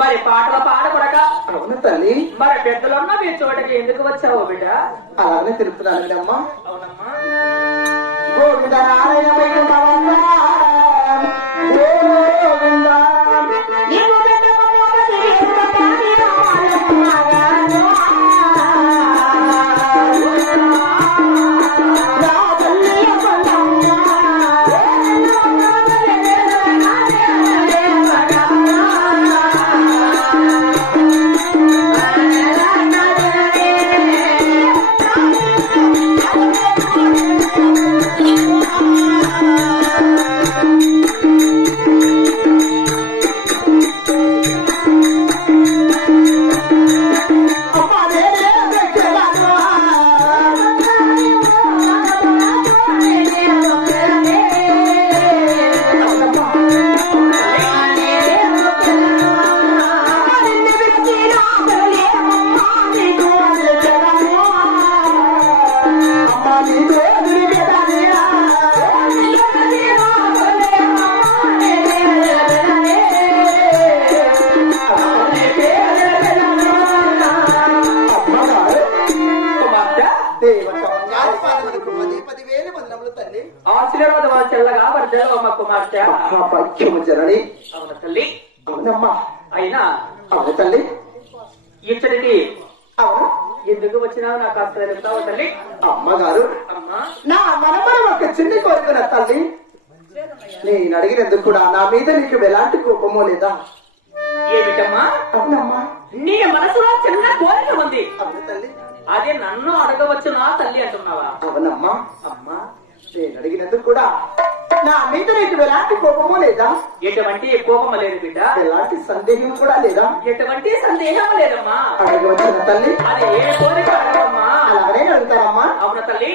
మరి పాటలు పాడకూడక అవును తల్లి మరి పెద్దలన్నా మీ చోటకి ఎందుకు వచ్చావు బిడ్డ అలానే తెలుపుతున్నాను అమ్మా అవునమ్మా గోవిందనారాయణ అయినా అవును తల్లి ఇచ్చడికి ఎందుకు వచ్చినావు నాకు అర్థం తెలుస్తావు తల్లి అమ్మగారు నా మనమని ఒక చిన్న కోరుకున్న తల్లి నేను అడిగినందుకు కూడా నా మీద నీకు ఎలాంటి కోపమో లేదా ఏమిటమ్మా అవునమ్మా నీ మనసులో చిన్న కోరిక ఉంది అవును తల్లి అదే నన్ను అడగవచ్చునా తల్లి అంటున్నావా అవునమ్మా అమ్మా నేను అడిగినందుకు కూడా నా మీద నీకు ఎలాంటి కోపమో లేదా ఎటువంటి కోపము లేదు బిడ్డ ఎలాంటి సందేహం కూడా లేదా ఎటువంటి సందేహం లేదమ్మా అడగవచ్చున తల్లి అది ఏ కోరిక అడగమ్మా అలాగే అడుగుతారమ్మా అవున తల్లి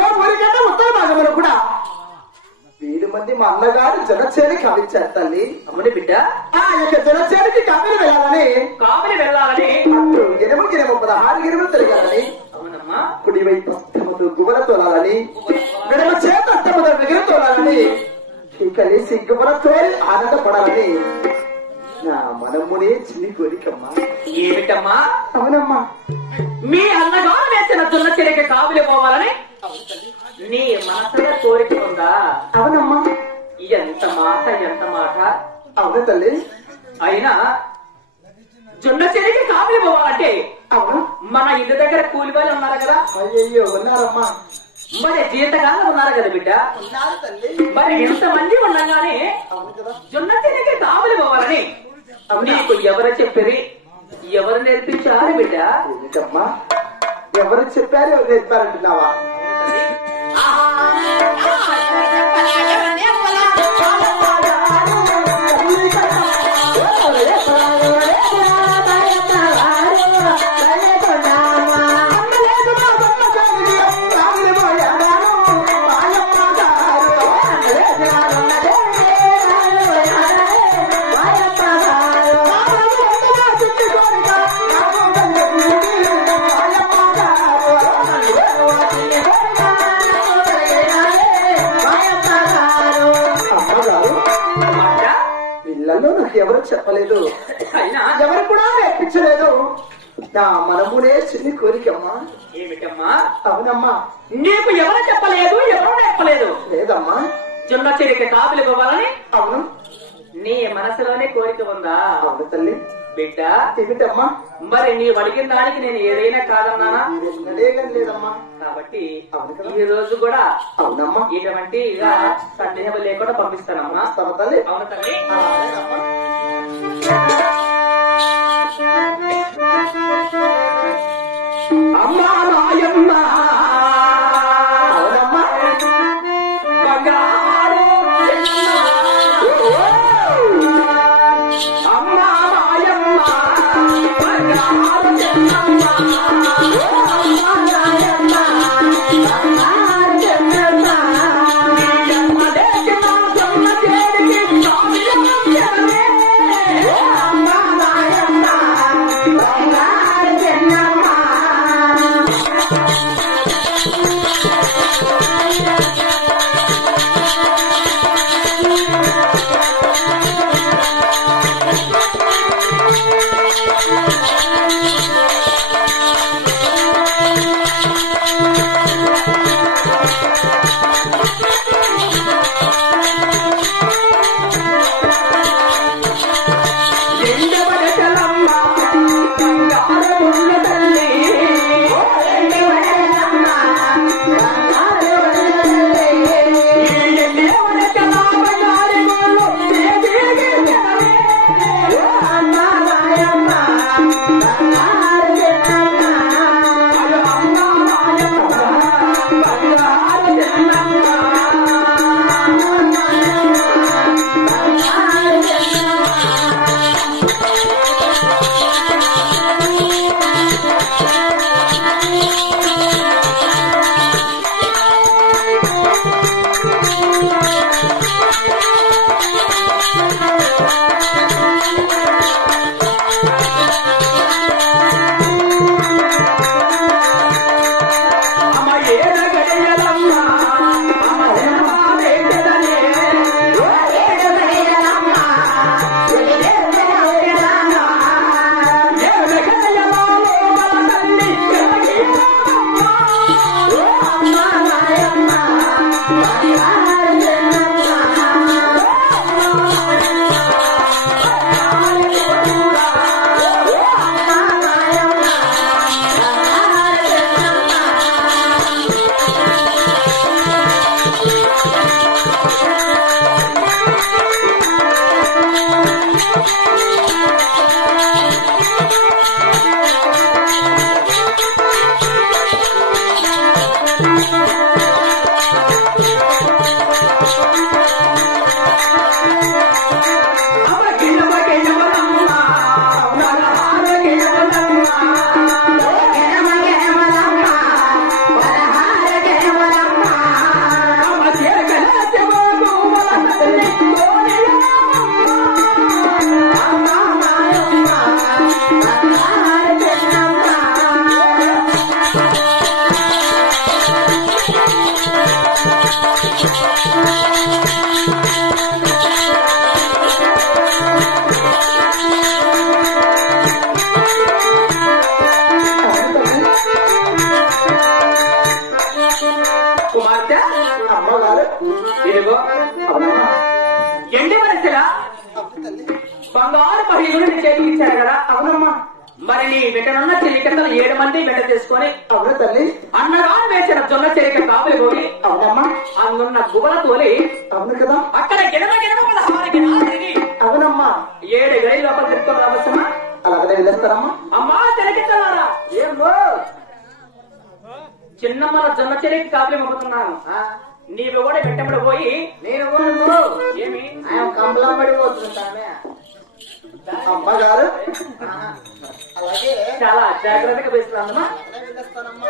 ఇదిగో ఊరికన్నా ఉత్తర భాగంలో కూడా 7 మంది మా అన్నగారు జనచేరి కావించారు తల్లి. అమ్మని బిడ్డ ఆ యొక్క జనచేరికి కావిరి వెళ్ళాలని అటు గిరము 16 గిరములు తిరగాలని అవునమ్మా కుడి వైపు అస్తముతో గుబల తోలాలని విడమ చేత అస్తముతో విగిరి తోలాలని కలిసి సిగ్గుమల తోలి ఆనందపడాలని నా మనమునే చిన్ని కోరికమ్మా. ఏమిటమ్మా? అవునమ్మా. మీ అన్నగారు వేసిన దున్న చెరికి కావులు పోవాలని నీ మనసులో కోరిక ఉందా? అవునమ్మా. ఎంత మాట ఎంత మాట. అవును తల్లి. అయినా జొన్న చెరికి కావులు పోవాలంటే అవును మన ఇంటి దగ్గర కూలి వాళ్ళు ఉన్నారు కదా. అయ్యో ఉన్నారమ్మా. మరి జీతగానే ఉన్నారు కదా బిడ్డ. ఉన్నారు తల్లి. మరి ఎంతమంది ఉండగానే జొన్న చెరికి కావులు పోవాలని నీకు ఎవరు చెప్పిరి? ఎవరు నేర్పించారు బిడ్డ? ఏమిటమ్మా ఎవరు చెప్పారు? ఎవరు నేర్పారంటున్నావా? ఎవరు చెప్పలేదు, ఎవరు కూడా నేర్పించలేదు. నా మనమునే చిన్ని కోరికమ్మా. ఏమిటమ్మా? అవునమ్మా. నీకు ఎవరు చెప్పలేదు, ఎవరు నేర్పలేదు? లేదమ్మా. జొన్న చెరికి కాపులు ఇవ్వాలని అవును నీ మనసులోనే కోరిక ఉందా? అవును తల్లి. బిడ్డ ఏమిటమ్మా? మరి నీవు అడిగిన దానికి నేను ఏదైనా కాదన్నానా? లేదమ్మా. కాబట్టి ఈ రోజు కూడా అవునమ్మా ఇటువంటి సందేహం లేకుండా పంపిస్తానమ్మా. తల్లి. అవును తల్లి. అమ్మా మాయమ్మ అవునమ్మా బంగారు అమ్మా మాయమ్మ బంగారు కుమార్తె అమ్మగారు ఇదిగో అవునమ్మా ఎండి మనసులా బంగారు మహిళలు నీ చేతికి ఇచ్చారు కదా. అవునమ్మా మరి నీ వెంటనున్న చెలికత్తలు 7 మంది వెంట చేసుకొని అవును తల్లి అన్నగా వేసిన జొన్న చెరిక కాపులు పోయి అవునమ్మా అందున్న గుబల తోలి అవును కదా అక్కడ గిడమ 16 గిడాలు తిరిగి అవునమ్మా 7 గడి లోపల తిరుక్కొని రావచ్చమ్మా. అలాగనే వెళ్ళేస్తారమ్మా అమ్మా చెరికిత్తలారా ఏమో చిన్నమ్మల జొన్న చెరికి కాపులు మొక్కుతున్నాను. నీవు కూడా వెంటబడి పోయి నేను ఏమి ఆయన కంబలం పడిపోతుంటానే అమ్మగారు అలాగే చాలా జాగ్రత్తగా వేస్తున్నానమ్మా. వెళ్ళేస్తానమ్మా